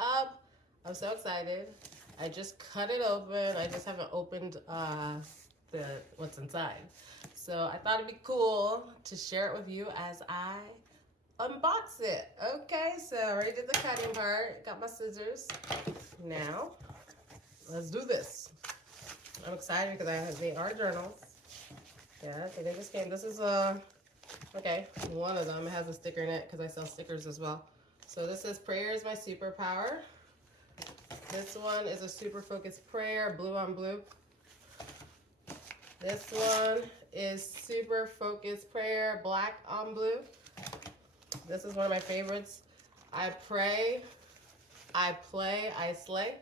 up. I'm so excited. I just cut it open. I just haven't opened what's inside. So I thought it'd be cool to share it with you as I unbox it. Okay, so I already did the cutting part. Got my scissors. Now, let's do this. I'm excited because they are journals. Yeah, they just came. This is okay, one of them has a sticker in it because I sell stickers as well. So this is Prayer is My Superpower. This one is a super focused prayer, blue on blue. This one is super focused prayer, black on blue. This is one of my favorites. I pray, I play, I slay.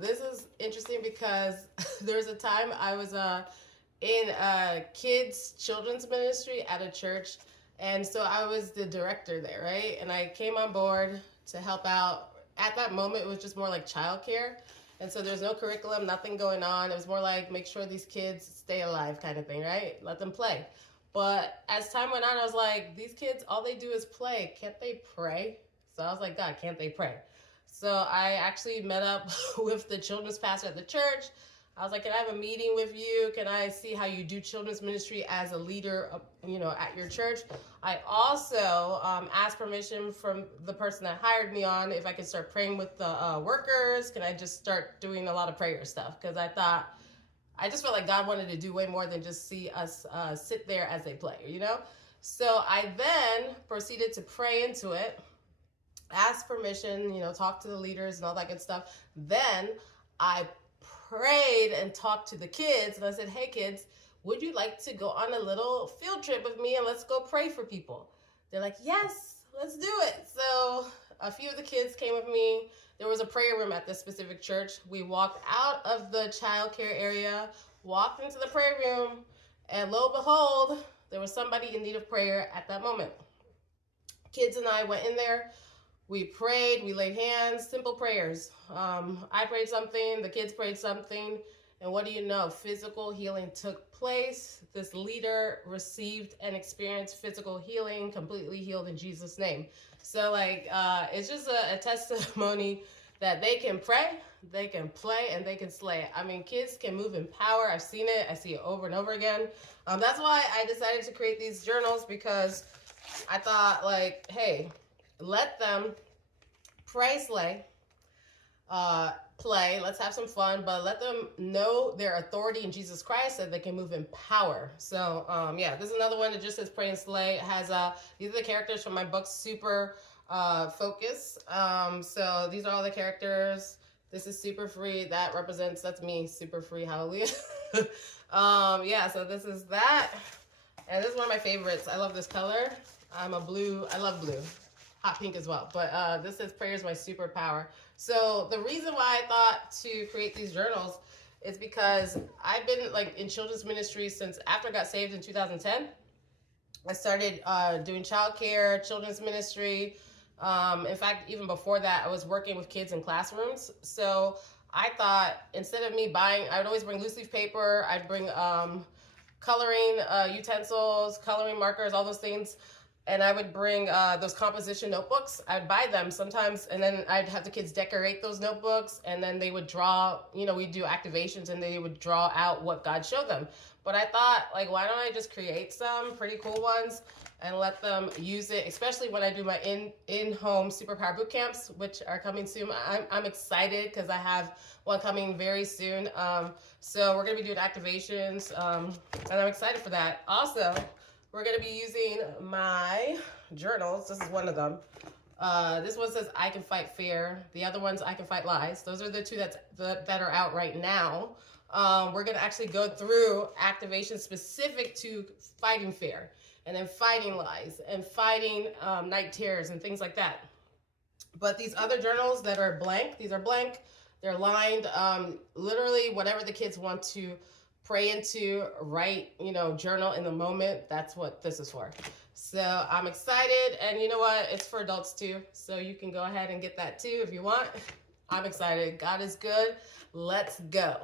This is interesting because there's a time I was in a children's ministry at a church, and so I was the director there, right? And I came on board to help out. At that moment, it was just more like childcare, and so there's no curriculum, nothing going on. It was more like make sure these kids stay alive kind of thing, right? Let them play. But as time went on, I was like, these kids, all they do is play. Can't they pray? So I was like, God, can't they pray? So I actually met up with the children's pastor at the church. I was like, can I have a meeting with you? Can I see how you do children's ministry as a leader, at your church? I also asked permission from the person that hired me on if I could start praying with the workers. Can I just start doing a lot of prayer stuff? Because I just felt like God wanted to do way more than just see us sit there as they play, So I then proceeded to pray into it, ask permission, talk to the leaders and all that good stuff. Then I prayed and talked to the kids, and I said, hey kids, would you like to go on a little field trip with me and let's go pray for people? They're like, yes, let's do it. So a few of the kids came with me. There was a prayer room at this specific church. We walked out of the childcare area, walked into the prayer room, and lo and behold, there was somebody in need of prayer at that moment. Kids and I went in there. We prayed, we laid hands, simple prayers. I prayed something, the kids prayed something, and what do you know? Physical healing took place. This leader received and experienced physical healing, completely healed in Jesus' name. So it's just a testimony that they can pray, they can play, and they can slay. I mean, kids can move in power. I've seen it. I see it over and over again. That's why I decided to create these journals, because I thought hey, let them pray, slay, play, let's have some fun, but let them know their authority in Jesus Christ so they can move in power. So, this is another one that just says pray and slay. It has, these are the characters from my book, Super Focus. So these are all the characters. This is super free. That's me, super free, hallelujah. So this is that. And this is one of my favorites. I love this color. I love blue. Hot pink as well, but this says prayer is my superpower. So the reason why I thought to create these journals is because I've been in children's ministry since after I got saved in 2010. I started doing childcare, children's ministry. In fact, even before that, I was working with kids in classrooms. So I thought instead of me buying, I would always bring loose leaf paper. I'd bring coloring utensils, coloring markers, all those things. And I would bring those composition notebooks. I'd buy them sometimes, and then I'd have the kids decorate those notebooks, and then they would draw, we'd do activations, and they would draw out what God showed them. But I thought, why don't I just create some pretty cool ones and let them use it, especially when I do my in-home superpower boot camps, which are coming soon. I'm excited because I have one coming very soon. So we're going to be doing activations, and I'm excited for that. Also, we're going to be using my journals. This is one of them. This one says, I can fight fear. The other one's I can fight lies. Those are the two that are out right now. We're going to actually go through activations specific to fighting fear, and then fighting lies, and fighting night terrors and things like that. But these other journals that are blank, these are blank. They're lined, literally whatever the kids want to pray into, write, journal in the moment. That's what this is for. So I'm excited, and you know what? It's for adults too. So you can go ahead and get that too if you want. I'm excited. God is good. Let's go.